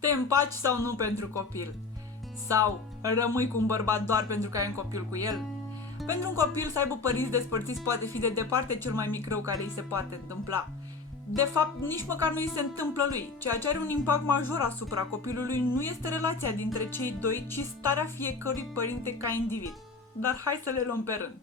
Te împaci sau nu pentru copil? Sau rămâi cu un bărbat doar pentru că ai un copil cu el? Pentru un copil să aibă părinți despărțiți poate fi de departe cel mai mic rău care îi se poate întâmpla. De fapt, nici măcar nu îi se întâmplă lui. Ceea ce are un impact major asupra copilului nu este relația dintre cei doi, ci starea fiecărui părinte ca individ. Dar hai să le luăm pe rând.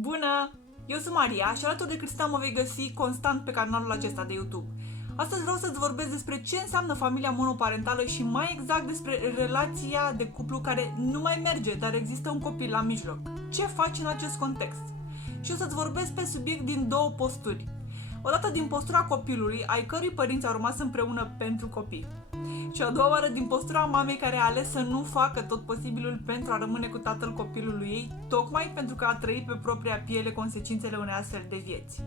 Bună! Eu sunt Maria și alături de Cristina mă vei găsi constant pe canalul acesta de YouTube. Astăzi vreau să-ți vorbesc despre ce înseamnă familia monoparentală și mai exact despre relația de cuplu care nu mai merge, dar există un copil la mijloc. Ce faci în acest context? Și o să-ți vorbesc pe subiect din două posturi. Odată din postura copilului, ai cărui părinți au rămas împreună pentru copii. Și a doua oară din postura mamei care a ales să nu facă tot posibilul pentru a rămâne cu tatăl copilului ei, tocmai pentru că a trăit pe propria piele consecințele unei astfel de vieți.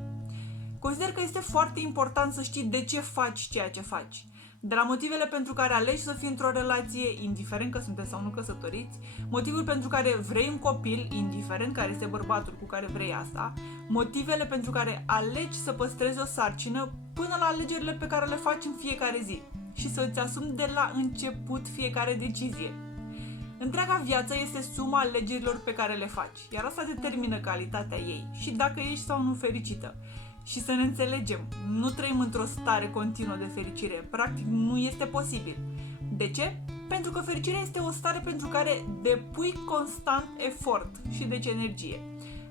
Consider că este foarte important să știi de ce faci ceea ce faci. De la motivele pentru care alegi să fii într-o relație, indiferent că sunteți sau nu căsătoriți, motivul pentru care vrei un copil, indiferent care este bărbatul cu care vrei asta, motivele pentru care alegi să păstrezi o sarcină, până la alegerile pe care le faci în fiecare zi și să îți asumi de la început fiecare decizie. Întreaga viață este suma alegerilor pe care le faci, iar asta determină calitatea ei și dacă ești sau nu fericită. Și să ne înțelegem, nu trăim într-o stare continuă de fericire, practic nu este posibil. De ce? Pentru că fericirea este o stare pentru care depui constant efort și deci energie.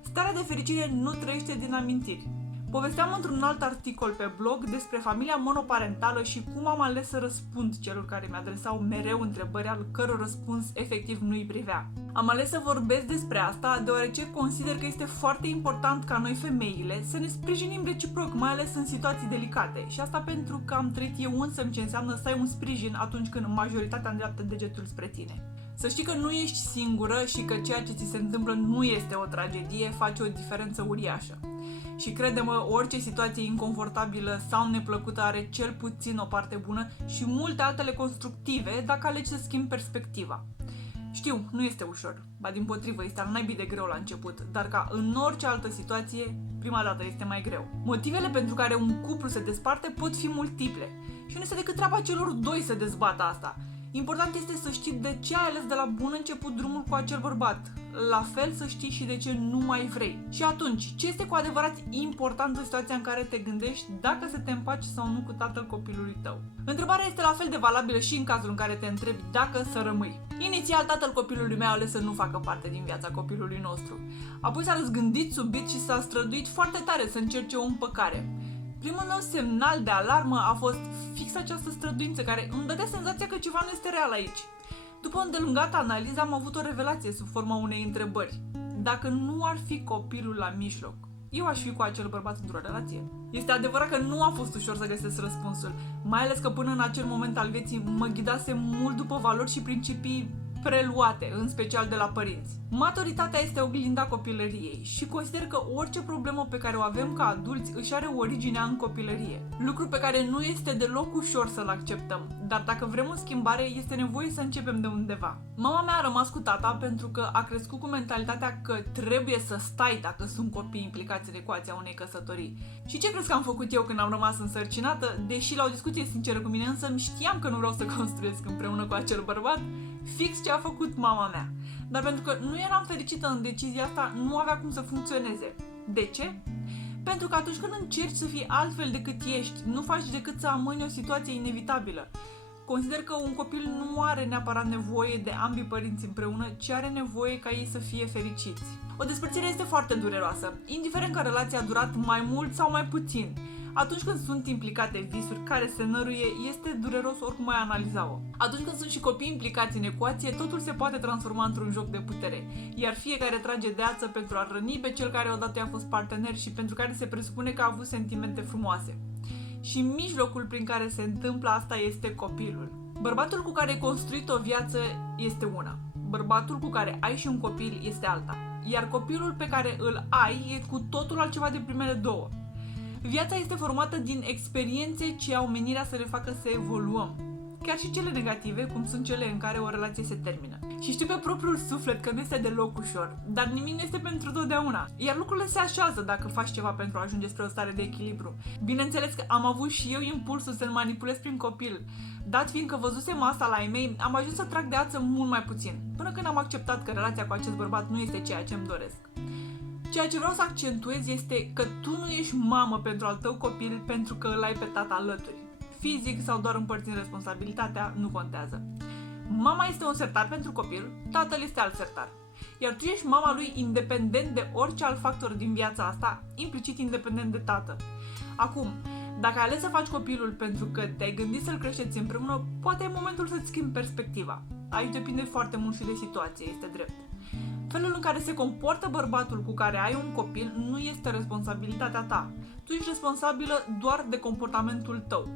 Starea de fericire nu trăiește din amintiri. Povesteam într-un alt articol pe blog despre familia monoparentală și cum am ales să răspund celor care mi-adresau mereu întrebări al căror răspuns efectiv nu îi privea. Am ales să vorbesc despre asta deoarece consider că este foarte important ca noi femeile să ne sprijinim reciproc, mai ales în situații delicate. Și asta pentru că am trăit eu însămi ce înseamnă să ai un sprijin atunci când majoritatea îndreaptă degetul spre tine. Să știi că nu ești singură și că ceea ce ți se întâmplă nu este o tragedie, face o diferență uriașă. Și crede-mă, orice situație inconfortabilă sau neplăcută are cel puțin o parte bună și multe altele constructive dacă alegi să schimbi perspectiva. Știu, nu este ușor, ba dimpotrivă, este al naibii de greu la început, dar ca în orice altă situație, prima dată este mai greu. Motivele pentru care un cuplu se desparte pot fi multiple și nu este decât treaba celor doi să dezbată asta. Important este să știi de ce ai ales de la bun început drumul cu acel bărbat. La fel să știi și de ce nu mai vrei. Și atunci, ce este cu adevărat important în situația în care te gândești dacă să te împaci sau nu cu tatăl copilului tău? Întrebarea este la fel de valabilă și în cazul în care te întrebi dacă să rămâi. Inițial, tatăl copilului meu a ales să nu facă parte din viața copilului nostru. Apoi s-a răzgândit subit și s-a străduit foarte tare să încerce o împăcare. Primul meu semnal de alarmă a fost fix această străduință care îmi dădea senzația că ceva nu este real aici. După o îndelungată analiză am avut o revelație sub forma unei întrebări. Dacă nu ar fi copilul la mijloc, eu aș fi cu acel bărbat într-o relație? Este adevărat că nu a fost ușor să găsesc răspunsul, mai ales că până în acel moment al vieții mă ghidase mult după valori și principii preluate, în special de la părinți. Maturitatea este oglinda copilăriei și consider că orice problemă pe care o avem ca adulți își are originea în copilărie. Lucru pe care nu este deloc ușor să-l acceptăm, dar dacă vrem o schimbare, este nevoie să începem de undeva. Mama mea a rămas cu tata pentru că a crescut cu mentalitatea că trebuie să stai dacă sunt copii implicați în ecuația unei căsătorii. Și ce crezi că am făcut eu când am rămas însărcinată? Deși la o discuție sinceră cu mine însă știam că nu vreau să construiesc împreună cu acel bărbat, fix ce a făcut mama mea. Dar pentru că nu eram fericită în decizia asta, nu avea cum să funcționeze. De ce? Pentru că atunci când încerci să fii altfel decât ești, nu faci decât să amâni o situație inevitabilă. Consider că un copil nu are neapărat nevoie de ambii părinți împreună, ci are nevoie ca ei să fie fericiți. O despărțire este foarte dureroasă, indiferent că relația a durat mai mult sau mai puțin. Atunci când sunt implicate visuri care se năruie, este dureros oricum ai analiza-o. Atunci când sunt și copii implicați în ecuație, totul se poate transforma într-un joc de putere, iar fiecare trage de ață pentru a răni pe cel care odată i-a fost partener și pentru care se presupune că a avut sentimente frumoase. Și mijlocul prin care se întâmplă asta este copilul. Bărbatul cu care ai construit o viață este una, bărbatul cu care ai și un copil este alta, iar copilul pe care îl ai e cu totul altceva de primele două. Viața este formată din experiențe ce au menirea să ne facă să evoluăm. Chiar și cele negative, cum sunt cele în care o relație se termină. Și știu pe propriul suflet că nu este deloc ușor, dar nimic nu este pentru totdeauna. Iar lucrurile se așează dacă faci ceva pentru a ajunge spre o stare de echilibru. Bineînțeles că am avut și eu impulsul să-l manipulez prin copil. Dat fiind că văzusem asta la ei mei, am ajuns să trag de ață mult mai puțin, până când am acceptat că relația cu acest bărbat nu este ceea ce îmi doresc. Ceea ce vreau să accentuez este că tu nu ești mamă pentru al tău copil pentru că îl ai pe tata alături. Fizic sau doar împărțind responsabilitatea, nu contează. Mama este un sertar pentru copil, tatăl este alt sertar. Iar tu ești mama lui independent de orice alt factor din viața asta, implicit independent de tată. Acum, dacă ai ales să faci copilul pentru că te-ai gândit să-l creșteți împreună, poate e momentul să-ți schimbi perspectiva. Aici depinde foarte mult și de situație, este drept. Felul în care se comportă bărbatul cu care ai un copil nu este responsabilitatea ta. Tu ești responsabilă doar de comportamentul tău.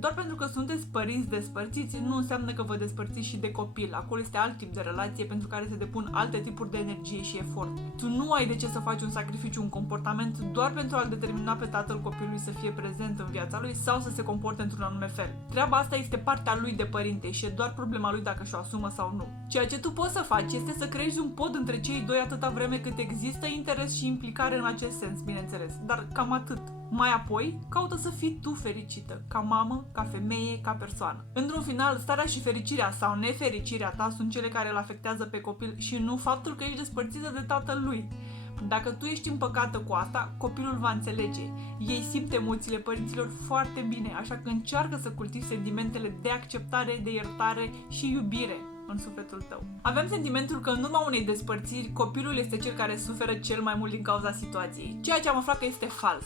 Doar pentru că sunteți părinți despărțiți nu înseamnă că vă despărțiți și de copil. Acolo este alt tip de relație pentru care se depun alte tipuri de energie și efort. Tu nu ai de ce să faci un sacrificiu, un comportament doar pentru a-l determina pe tatăl copilului să fie prezent în viața lui sau să se comporte într-un anume fel. Treaba asta este partea lui de părinte și e doar problema lui dacă și-o asumă sau nu. Ceea ce tu poți să faci este să creezi un pod între cei doi atâta vreme cât există interes și implicare în acest sens, bineînțeles, dar cam atât. Mai apoi, caută să fii tu fericită, ca mamă, ca femeie, ca persoană. Într-un final, starea și fericirea sau nefericirea ta sunt cele care îl afectează pe copil și nu faptul că ești despărțită de tatăl lui. Dacă tu ești împăcată cu asta, copilul va înțelege. Ei simt emoțiile părinților foarte bine, așa că încearcă să cultivi sentimentele de acceptare, de iertare și iubire în sufletul tău. Avem sentimentul că în urma unei despărțiri, copilul este cel care suferă cel mai mult din cauza situației, ceea ce am aflat că este fals.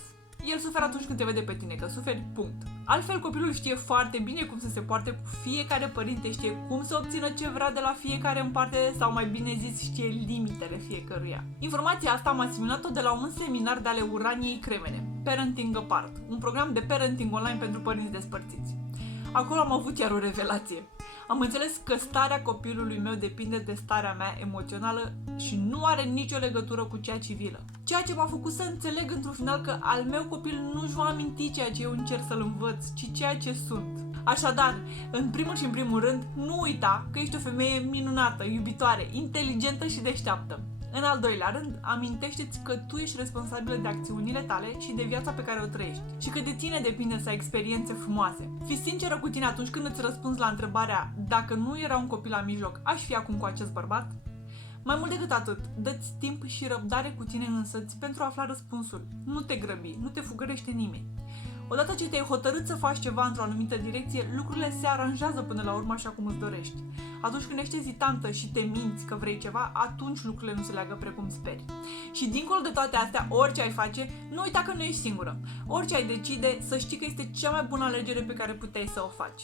El suferă atunci când te vede pe tine, că suferi, punct. Altfel, copilul știe foarte bine cum să se poarte cu fiecare părinte, știe cum să obțină ce vrea de la fiecare în parte sau, mai bine zis, știe limitele fiecăruia. Informația asta am asimilat-o de la un seminar de ale Uraniei Cremene, Parenting Apart, un program de parenting online pentru părinți despărțiți. Acolo am avut chiar o revelație. Am înțeles că starea copilului meu depinde de starea mea emoțională și nu are nicio legătură cu cea civilă. Ceea ce m-a făcut să înțeleg într-un final că al meu copil nu-și va aminti ceea ce eu încerc să-l învăț, ci ceea ce sunt. Așadar, în primul și în primul rând, nu uita că ești o femeie minunată, iubitoare, inteligentă și deșteaptă. În al doilea rând, amintește-ți că tu ești responsabilă de acțiunile tale și de viața pe care o trăiești și că de tine depinde să ai experiențe frumoase. Fii sinceră cu tine atunci când îți răspunzi la întrebarea dacă nu era un copil la mijloc, aș fi acum cu acest bărbat? Mai mult decât atât, dă-ți timp și răbdare cu tine însăți pentru a afla răspunsul. Nu te grăbi, nu te fugărește nimeni. Odată ce te-ai hotărât să faci ceva într-o anumită direcție, lucrurile se aranjează până la urmă așa cum îți dorești. Atunci când ești ezitantă și te minți că vrei ceva, atunci lucrurile nu se leagă precum speri. Și dincolo de toate astea, orice ai face, nu uita că nu ești singură. Orice ai decide, să știi că este cea mai bună alegere pe care puteai să o faci.